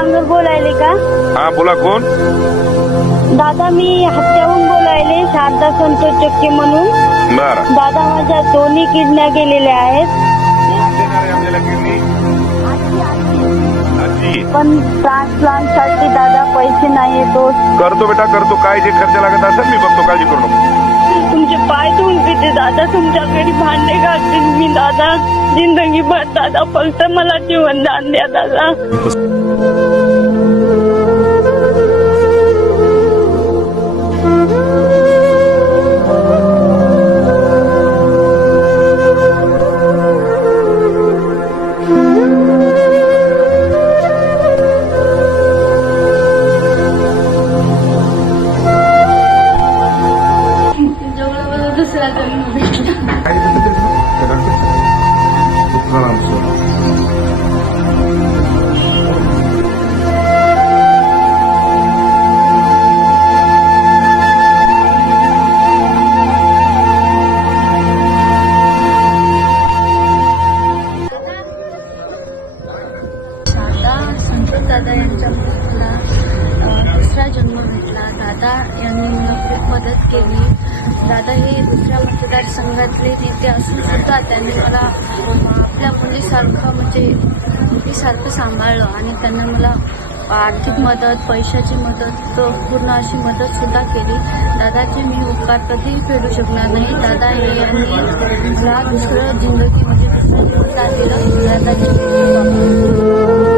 बांगर बोलायले का? हा बोला, कोण? दादा मी हत्याहून बोलायले, शारदा संतोष चक्के म्हणून. बरं. दादा माझ्या दोन्ही किडन्या गेलेल्या आहेत. कोण देणार आहे आपल्याला किडनी? आजी. पण ट्रान्सप्लांट साठी दादा पैसे नाही तो. करतो बेटा, करतो. काय जे खर्च लागत असेल मी बघतो, काळजी करू नको. तुमचे पाय धुवून पिते दादा, तुमच्या घरी भांडे घालते मी दादा. जिंदगीभर दादा, फक्त मला जीवन दान द्या दादा. दुसरा जन्म भेटला. शारदा संतोष दादा यांच्या मुलीला दुसरा जन्म भेटला. दादा यांनी मला खूप मदत केली. दादा हे दुसऱ्या मतदारसंघातले नेते असून सुद्धा त्यांनी मला आपल्या मुलीसारखं मुलीसारखं सांभाळलं आणि त्यांना मला आर्थिक मदत, पैशाची मदत, पूर्ण अशी मदत सुद्धा केली. दादाचे मी उपकार कधीही फेडू शकणार नाही. दादा हे यांनी मला दुसरं जिंदगीमध्ये दुसरं दिलं. दादाचे